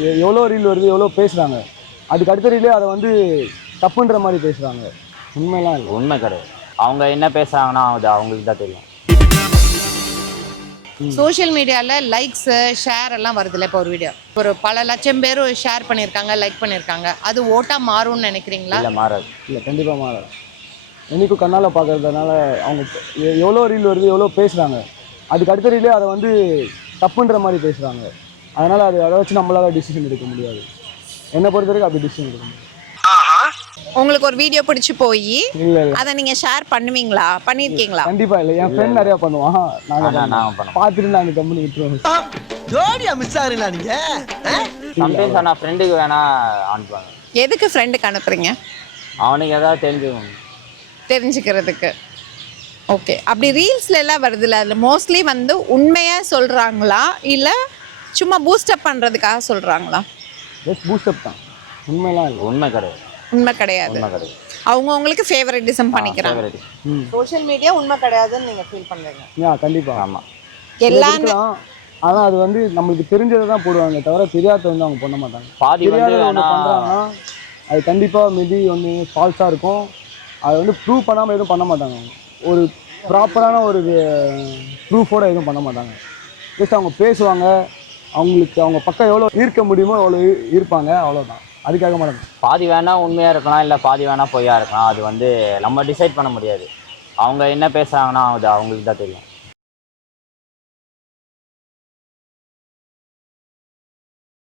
எவ்வளோ ரீல் வருது, எவ்வளோ பேசுகிறாங்க. அதுக்கு அடுத்த ரீலே அதை வந்து தப்புன்ற மாதிரி பேசுகிறாங்க. உண்மையெல்லாம் இல்லை. உண்மை கிடையாது. அவங்க என்ன பேசுகிறாங்கன்னா அது அவங்களுக்கு தான் தெரியும். சோஷியல் மீடியாவில் லைக்ஸ் ஷேர் எல்லாம் வருதுல்ல. இப்போ ஒரு வீடியோ ஒரு பல லட்சம் பேர் ஷேர் பண்ணியிருக்காங்க, லைக் பண்ணியிருக்காங்க. அது ஓட்டாக மாறும்னு நினைக்கிறீங்களா? இல்லை, மாறாது. இல்லை, கண்டிப்பாக மாறாது. என்னைக்கும் கண்ணால் பார்க்கறதுனால அவங்க எவ்வளோ ரீல் வருது, எவ்வளோ பேசுகிறாங்க. அதுக்கு அடுத்த ரீலே அதை வந்து தப்புன்ற மாதிரி பேசுகிறாங்க. அதனால் அதை வச்சு நம்மளால் டிசிஷன் எடுக்க முடியாது. என்னை பொறுத்த வரைக்கும் அப்படி டிசிஷன் எடுக்க முடியாது. உங்களுக்கு ஒரு வீடியோ பிடிச்சி போய் இல்லை, அதை நீங்கள் ஷேர் பண்ணுவீங்களா? பண்ணியிருக்கீங்களா? கண்டிப்பாக இல்லை. என் ஃப்ரெண்ட் நிறையா பண்ணுவான். நாங்கள் நாங்கள் பார்த்துட்டு நாங்கள் கம்பெனி விட்டுருவோம். ஜோடியா மிஸ் ஆகுறீங்களா நீங்க? சம்டைம்ஸ் ஆனால் ஃப்ரெண்டுக்கு வேணா அனுப்புவாங்க. எதுக்கு ஃப்ரெண்டுக்கு அனுப்புறீங்க? அவனுக்கு ஏதாவது தெரிஞ்சுக்கிறதுக்கு. ஓகே. அப்படி ரீல்ஸ்ல எல்லாம் வருதுல்ல, அதில் மோஸ்ட்லி வந்து உண்மையாக சொல்கிறாங்களா இல்லை சும்மா பூஸ்டப் பண்ணுறதுக்காக சொல்கிறாங்களா? ஜஸ்ட் பூஸ்டப் தான். உண்மையெல்லாம் இல்லை. உண்மை கிடையாது. உண்மை கிடையாது. அவங்கவுங்களுக்கு ஃபேவரட்டிசம் பண்ணிக்கிறாங்க. சோஷியல் மீடியா உண்மை கிடையாதுன்னு நீங்கள் ஃபீல் பண்ணுறீங்க? கண்டிப்பாக. ஆமாம், எல்லாம். ஆனால் அது வந்து நம்மளுக்கு தெரிஞ்சதை தான் போடுவாங்க தவிர தெரியாத வந்து அவங்க பண்ண மாட்டாங்க. பாதி தெரியாத ஒன்று பண்ணுறாங்கன்னா அது கண்டிப்பாக மேபி ஒன்று ஃபால்ஸாக இருக்கும். அதை வந்து ப்ரூவ் பண்ணாமல் எதுவும் பண்ண மாட்டாங்க. ஒரு ப்ராப்பரான ஒரு ப்ரூஃபோடு எதுவும் பண்ண மாட்டாங்க. ஜஸ்ட் அவங்க பேசுவாங்க. அவங்களுக்கு அவங்க பக்கம் எவ்வளோ ஈர்க்க முடியுமோ அவ்வளோ ஈர்ப்பாங்க, அவ்வளோதான். அதுக்காக மாட்டாங்க. பாதி வேணா உண்மையாக இருக்கலாம், இல்லை பாதி வேணா பொய்யா இருக்கலாம். அது வந்து நம்ம டிசைட் பண்ண முடியாது. அவங்க என்ன பேசுகிறாங்கன்னா அது அவங்களுக்கு தான் தெரியும்.